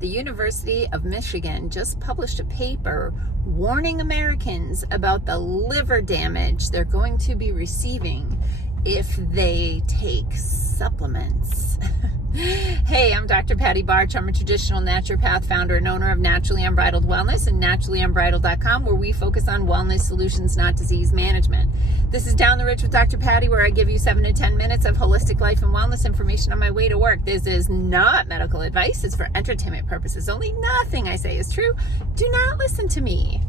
The University of Michigan just published a paper warning Americans about the liver damage they're going to be receiving if they take supplements. Hey, I'm Dr. Patty Barch. I'm a traditional naturopath, founder and owner of Naturally Unbridled Wellness and naturallyunbridled.com, where we focus on wellness solutions, not disease management. This is Down the Ridge with Dr. Patty, where I give you 7 to 10 minutes of holistic life and wellness information on my way to work. This is not medical advice. It's for entertainment purposes only. Nothing I say is true. Do not listen to me.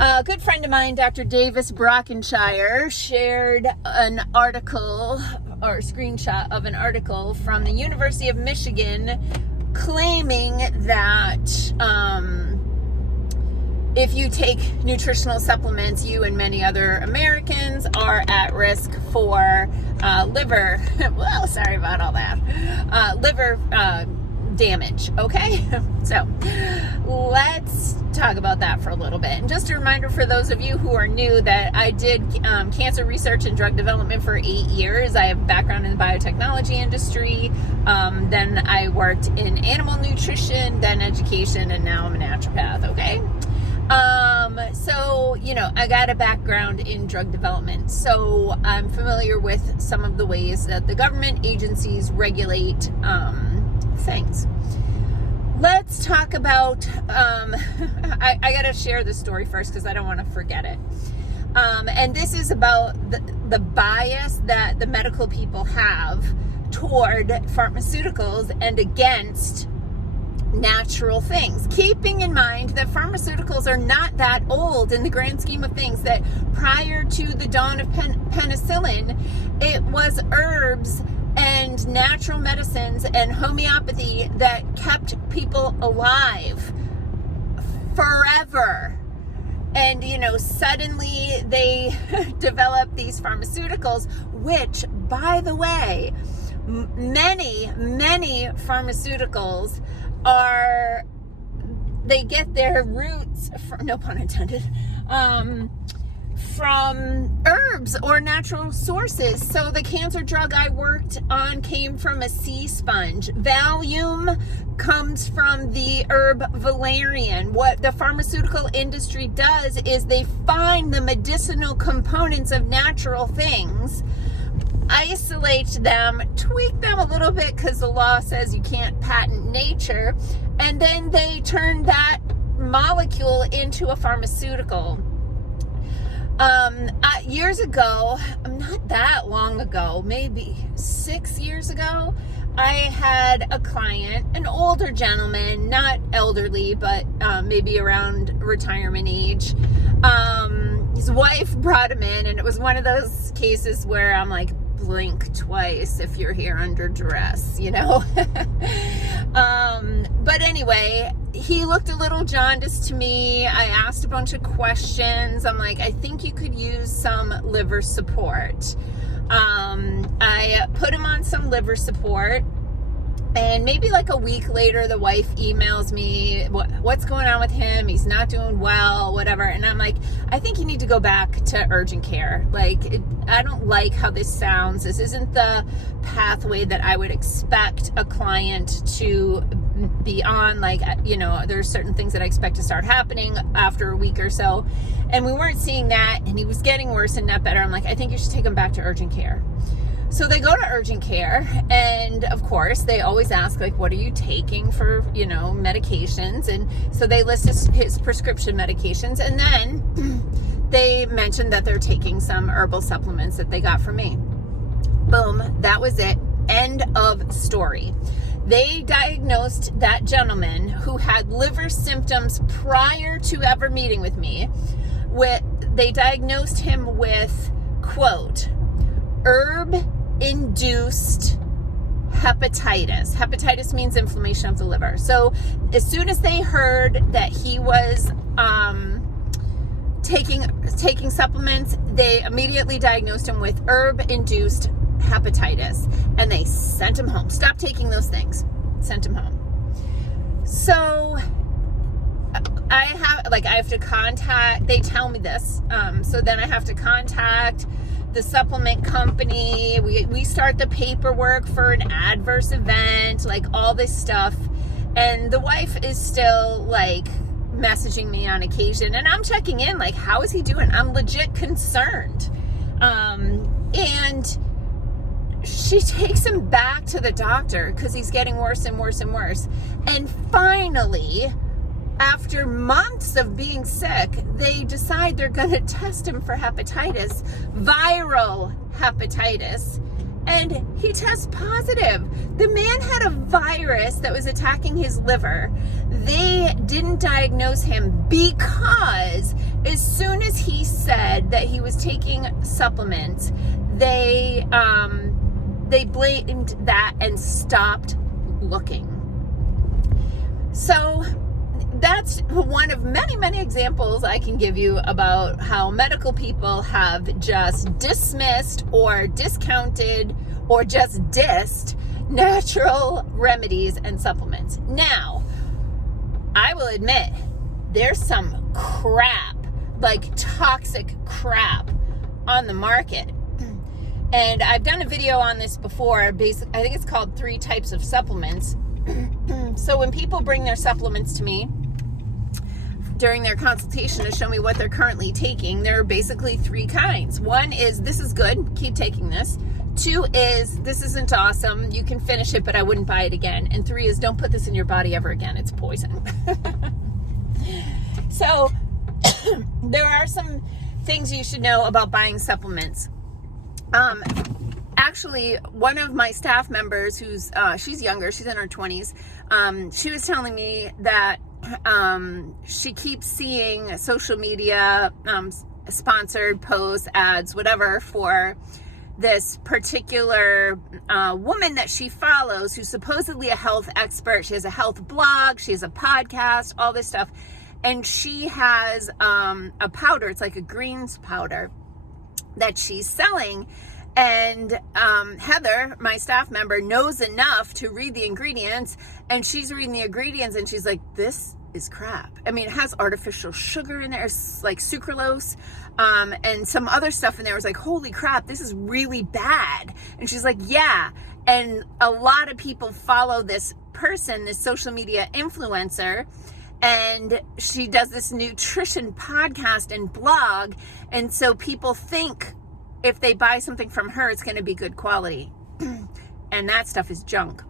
A good friend of mine, Dr. Davis Brockenshire, shared an article or screenshot of an article from the University of Michigan claiming that if you take nutritional supplements, you and many other Americans are at risk for liver, well, sorry about all that, liver damage, okay? So let's talk about that for a little bit. And just a reminder for those of you who are new that I did cancer research and drug development for 8 years. I have a background in the biotechnology industry. Then I worked in animal nutrition, then education, and now I'm a naturopath, okay? So, you know, I got a background in drug development, so I'm familiar with some of the ways that the government agencies regulate things. Let's talk about, I got to share this story first because I don't want to forget it. And this is about the bias that the medical people have toward pharmaceuticals and against natural things, keeping in mind that pharmaceuticals are not that old in the grand scheme of things, that prior to the dawn of penicillin, it was herbs and natural medicines and homeopathy that kept people alive forever. And, you know, suddenly they developed these pharmaceuticals, which, by the way, many pharmaceuticals they get their roots, from, no pun intended, from herbs or natural sources. So the cancer drug I worked on came from a sea sponge. Valium comes from the herb valerian. What the pharmaceutical industry does is they find the medicinal components of natural things, isolate them, tweak them a little bit because the law says you can't patent nature, and then they turn that molecule into a pharmaceutical. Years ago, not that long ago, maybe 6 years ago, I had a client, an older gentleman, not elderly, but maybe around retirement age. His wife brought him in, and it was one of those cases where I'm like, blink twice if you're here under duress, you know? But anyway, he looked a little jaundiced to me. I asked a bunch of questions. I'm like, I think you could use some liver support. I put him on some liver support, and maybe like a week later, the wife emails me, what's going on with him? He's not doing well, whatever. And I'm like, I think you need to go back to urgent care. Like, I don't like how this sounds. This isn't the pathway that I would expect a client to be on. Like, you know, there's certain things that I expect to start happening after a week or so. And we weren't seeing that, and he was getting worse and not better. I'm like, I think you should take him back to urgent care. So they go to urgent care, and of course they always ask, like, what are you taking for, you know, medications? And so they list his prescription medications, and then they mentioned that they're taking some herbal supplements that they got from me. Boom, that was it. End of story. They diagnosed that gentleman who had liver symptoms prior to ever meeting with me. They diagnosed him with, quote, herb-induced hepatitis. Hepatitis means inflammation of the liver. So as soon as they heard that he was taking supplements, they immediately diagnosed him with herb-induced hepatitis, and they sent him home. Stop taking those things. Sent him home. So I have to contact, they tell me this, so then I have to contact the supplement company. We start the paperwork for an adverse event, like all this stuff. And the wife is still like messaging me on occasion, and I'm checking in, like, how is he doing? I'm legit concerned. And she takes him back to the doctor because he's getting worse and worse and worse. And finally, after months of being sick, they decide they're going to test him for hepatitis, viral hepatitis, and he tests positive. The man had a virus that was attacking his liver. They didn't diagnose him because as soon as he said that he was taking supplements, they blamed that and stopped looking. So that's one of many, many examples I can give you about how medical people have just dismissed or discounted or just dissed natural remedies and supplements. Now, I will admit, there's some crap, like toxic crap on the market. And I've done a video on this before. I think it's called 3 types of supplements. So when people bring their supplements to me during their consultation to show me what they're currently taking, there are basically 3 kinds. 1 is, this is good, keep taking this. 2 is, this isn't awesome, you can finish it, but I wouldn't buy it again. And 3 is, don't put this in your body ever again, it's poison. So there are some things you should know about buying supplements. Actually, one of my staff members who's, she's younger, she's in her 20s, she was telling me that she keeps seeing social media sponsored posts, ads, whatever, for this particular woman that she follows who's supposedly a health expert. She has a health blog, she has a podcast, all this stuff. And she has a powder, it's like a greens powder that she's selling. And Heather, my staff member, knows enough to read the ingredients, and she's reading the ingredients and she's like, this is crap. I mean, it has artificial sugar in there, it's like sucralose, and some other stuff in there. I was like, holy crap, this is really bad. And she's like, yeah. And a lot of people follow this person, this social media influencer, and she does this nutrition podcast and blog. And so people think if they buy something from her, it's going to be good quality. And that stuff is junk.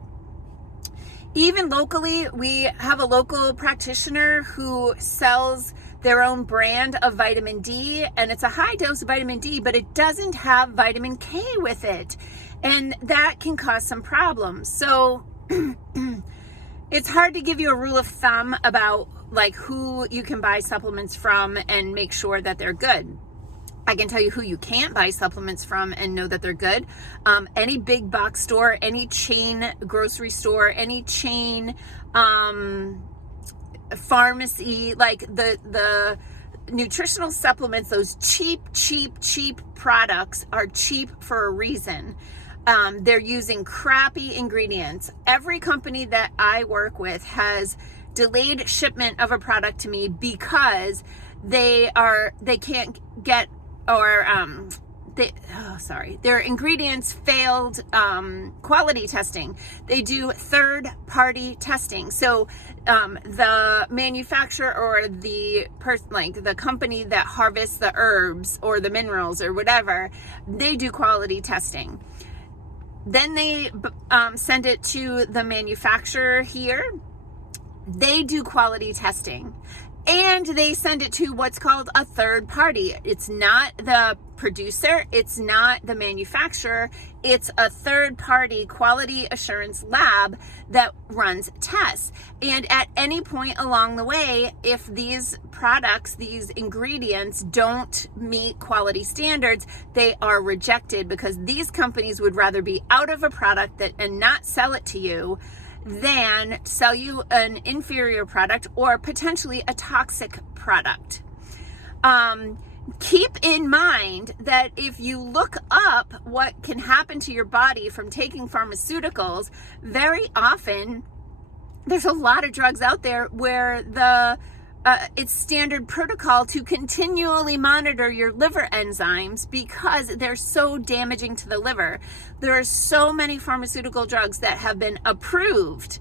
Even locally, we have a local practitioner who sells their own brand of vitamin D, and it's a high dose of vitamin D, but it doesn't have vitamin K with it. And that can cause some problems. So it's hard to give you a rule of thumb about like who you can buy supplements from and make sure that they're good. I can tell you who you can't buy supplements from and know that they're good. Any big box store, any chain grocery store, any chain pharmacy, like the nutritional supplements, those cheap products are cheap for a reason. They're using crappy ingredients. Every company that I work with has delayed shipment of a product to me because they can't get, or their ingredients failed quality testing. They do third-party testing. So the manufacturer or the person, like the company that harvests the herbs or the minerals or whatever, they do quality testing. Then they send it to the manufacturer here. They do quality testing. And they send it to what's called a third party. It's not the producer, it's not the manufacturer, it's a third party quality assurance lab that runs tests. And at any point along the way, if these products, these ingredients don't meet quality standards, they are rejected, because these companies would rather be out of a product and not sell it to you than sell you an inferior product or potentially a toxic product. Keep in mind that if you look up what can happen to your body from taking pharmaceuticals, very often there's a lot of drugs out there where it's standard protocol to continually monitor your liver enzymes because they're so damaging to the liver. There are so many pharmaceutical drugs that have been approved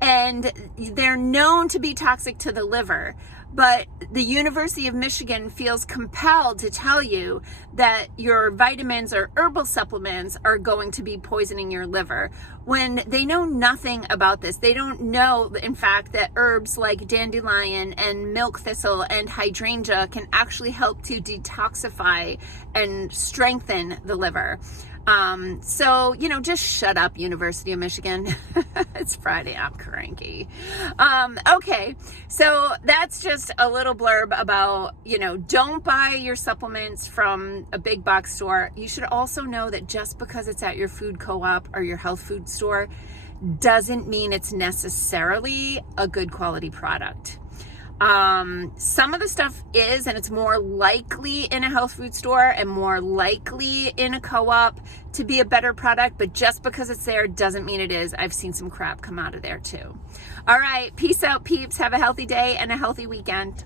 and they're known to be toxic to the liver. But the University of Michigan feels compelled to tell you that your vitamins or herbal supplements are going to be poisoning your liver when they know nothing about this. They don't know, in fact, that herbs like dandelion and milk thistle and hydrangea can actually help to detoxify and strengthen the liver. So, just shut up, University of Michigan. It's Friday, I'm cranky. Okay, so that's just a little blurb about, don't buy your supplements from a big box store. You should also know that just because it's at your food co-op or your health food store doesn't mean it's necessarily a good quality product. Some of the stuff is, and it's more likely in a health food store and more likely in a co-op to be a better product, but just because it's there doesn't mean it is. I've seen some crap come out of there too. All right, peace out, peeps. Have a healthy day and a healthy weekend.